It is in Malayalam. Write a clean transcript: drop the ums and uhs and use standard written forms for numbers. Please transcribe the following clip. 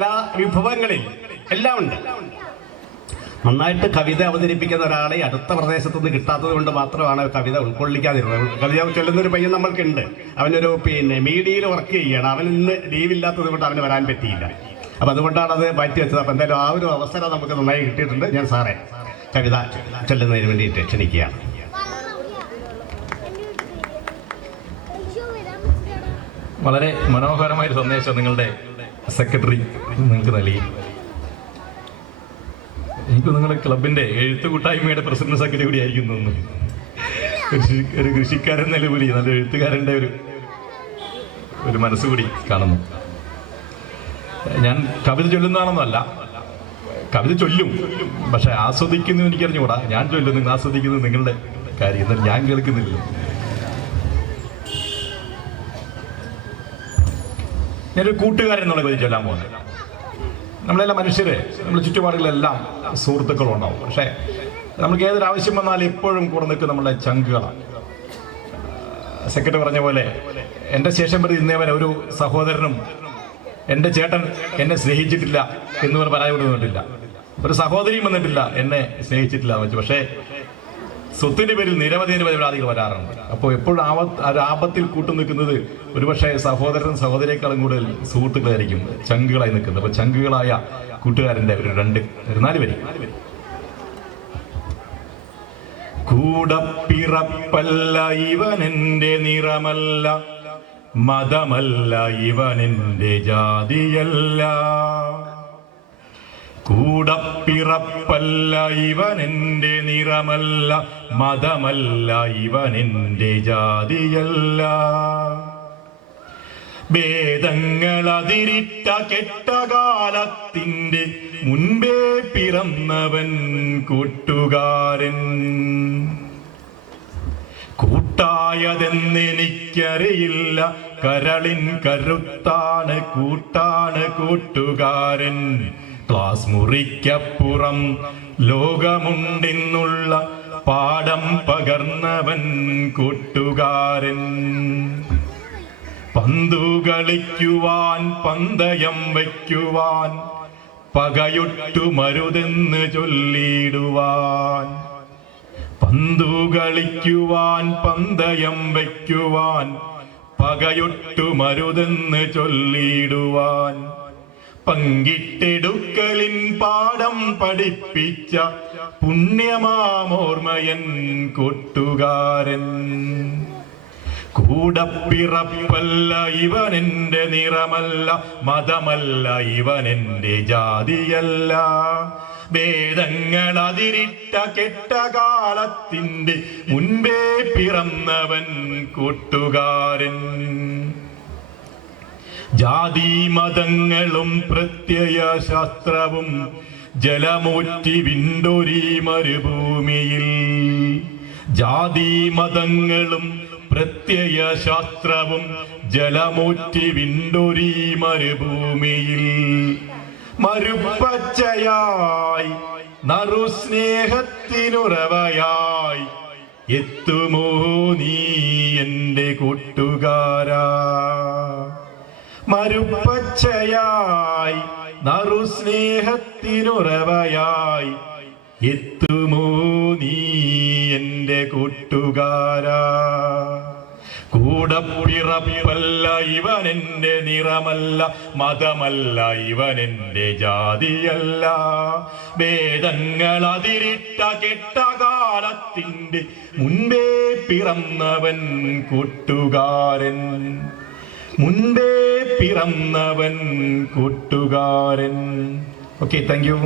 എല്ലാ വിഭവങ്ങളിൽ എല്ലാം ഉണ്ട്. നന്നായിട്ട് കവിത അവതരിപ്പിക്കുന്ന ഒരാളെ അടുത്ത പ്രദേശത്തുനിന്ന് കിട്ടാത്തത് കൊണ്ട് മാത്രമാണ് കവിത ഉൾക്കൊള്ളിക്കാതിരുന്നത്. കവിത ചൊല്ലുന്നൊരു പയ്യൻ നമ്മൾക്കുണ്ട്. അവനൊരു മീഡിയയിൽ വർക്ക് ചെയ്യണം. അവൻ ഇന്ന് ലീവില്ലാത്തത് കൊണ്ട് അവന് വരാൻ പറ്റിയില്ല. അപ്പം അതുകൊണ്ടാണ് അത് മാറ്റി വെച്ചത്. അപ്പം എന്തായാലും ആ ഒരു അവസരം നമുക്ക് നന്നായി കിട്ടിയിട്ടുണ്ട്. ഞാൻ സാറേ കവിത ചൊല്ലുന്നതിന് വേണ്ടിയിട്ട് ക്ഷണിക്കുകയാണ്. വളരെ മനോഹരമായൊരു സന്ദേശം നിങ്ങളുടെ സെക്രട്ടറി നിങ്ങൾക്ക് നൽകി. എനിക്ക് നിങ്ങളുടെ ക്ലബിന്റെ എഴുത്തു കൂട്ടായ്മയുടെ പ്രസിഡന്റ് സെക്രട്ടറി കൂടി ആയിരിക്കും തോന്നുന്നു. ഒരു കൃഷിക്കാരൻ നിലവിൽ നല്ല എഴുത്തുകാരൻ്റെ ഒരു മനസ്സുകൂടി കാണുന്നു. ഞാൻ കവിത ചൊല്ലുന്നതാണെന്നല്ല, കവിത ചൊല്ലും, പക്ഷെ ആസ്വദിക്കുന്നു എനിക്കറിഞ്ഞുകൂടാ. ഞാൻ ചൊല്ലും, നിങ്ങൾ ആസ്വദിക്കുന്നത് നിങ്ങളുടെ കാര്യം, എന്നാൽ ഞാൻ കേൾക്കുന്നില്ല. ഞാനൊരു കൂട്ടുകാരൻ എന്നുള്ള കവിത ചൊല്ലാൻ പോകുന്നത്. നമ്മളെല്ലാം മനുഷ്യര്, നമ്മുടെ ചുറ്റുപാടുകളെല്ലാം സുഹൃത്തുക്കളും ഉണ്ടാവും. പക്ഷേ നമുക്ക് ഏതൊരു ആവശ്യം വന്നാലും എപ്പോഴും കൂടെ നിൽക്കുന്ന നമ്മുടെ ചങ്കുകളാണ്. സെക്രട്ടറി പറഞ്ഞ പോലെ എൻ്റെ ശേഷം വരെ ഇന്നേവരെ ഒരു സഹോദരനും എൻ്റെ ചേട്ടൻ എന്നെ സ്നേഹിച്ചിട്ടില്ല എന്ന് പറഞ്ഞ് പരാതിപ്പെട്ടില്ല. ഒരു സഹോദരിയും വന്നിട്ടില്ല എന്നെ സ്നേഹിച്ചിട്ടില്ല എന്ന് വെച്ചു. പക്ഷേ സ്വത്തിൻ്റെ പേരിൽ നിരവധി പരാതികൾ വരാറുണ്ട്. അപ്പോൾ എപ്പോഴും ആപത്തിൽ കൂട്ടുനിൽക്കുന്നത് ഒരുപക്ഷെ സഹോദരൻ സഹോദരിയേക്കാളും കൂടുതൽ സുഹൃത്തുക്കളായിരിക്കും, ചങ്കുകളായി നിൽക്കുന്നത്. അപ്പോൾ ചങ്കുകളായ കൂട്ടുകാരൻ്റെ ഒരു 4 വരി. കൂടപ്പിറപ്പല്ല ഇവനെന്റെ നിറമല്ല, മതമല്ല ഇവനെന്റെ ജാതിയല്ല. കൂടപ്പിറപ്പല്ല ഇവനെന്റെ നിറമല്ല, മതമല്ല ഇവനെന്റെ ജാതിയല്ല. ഭേദങ്ങൾ അതിരിട്ട കെട്ടകാലത്തിൻ്റെ മുൻപേ പിറന്നവൻ കൂട്ടുകാരൻ. കൂട്ടായതെന്നെനിക്കറിയില്ല, കരളിൻ കരുത്താണ് കൂട്ടാണ് കൂട്ടുകാരൻ. ക്ലാസ് മുറിക്കപ്പുറം ലോകമുണ്ടെന്നുള്ള പാഠം പകർന്നവൻ കൂട്ടുകാരൻ. പന്തു കളിക്കുവാൻ പന്തയം വയ്ക്കുവാൻ പകയൊട്ടു മരുതെന്ന് ചൊല്ലിടുവാൻ. പന്തു കളിക്കുവാൻ പന്തയം വയ്ക്കുവാൻ പകയൊട്ടു മരുതെന്ന് ചൊല്ലിടുവാൻ. പങ്കിട്ടെടുക്കലിൻ പാഠം പഠിപ്പിച്ച പുണ്യമാമോർമയൻ കൂട്ടുകാരൻ. കൂടപ്പിറപ്പല്ല ഇവനെന്റെ നിറമല്ല, മതമല്ല ഇവനെന്റെ ജാതിയല്ല. ഭേദങ്ങൾ അതിരിട്ട കെട്ടകാലത്തിൻ്റെ മുൻപേ പിറന്നവൻ കൂട്ടുകാരൻ. ജാതി മതങ്ങളും പ്രത്യയശാസ്ത്രവും ജലമൂറ്റി വിണ്ടൊരീ മരുഭൂമിയിൽ. ജാതി മതങ്ങളും പ്രത്യയശാസ്ത്രവും ജലമൂറ്റി വിണ്ടൊരീ മരുഭൂമിയിൽ. മരുപ്പച്ചയായി നറുസ്നേഹത്തിനുറവയായി എത്തുമോ നീ എൻ്റെ കൂട്ടുകാരാ. മരുപ്പച്ചയായി നറുസ്നേഹത്തിനുറവയായി എത്തുമോ നീ എൻ്റെ കൂട്ടുകാരാ. കൂടപ്പിറപ്പല്ല ഇവനെന്റെ നിറമല്ല, മതമല്ല ഇവനെന്റെ ജാതിയല്ല. ഭേദങ്ങൾ അതിരിട്ട കെട്ടകാലത്തിൻ്റെ മുൻപേ പിറന്നവൻ കൂട്ടുകാരൻ. മുൻപേ പിറന്നവൻ കൂട്ടുകാരൻ. Okay, thank you.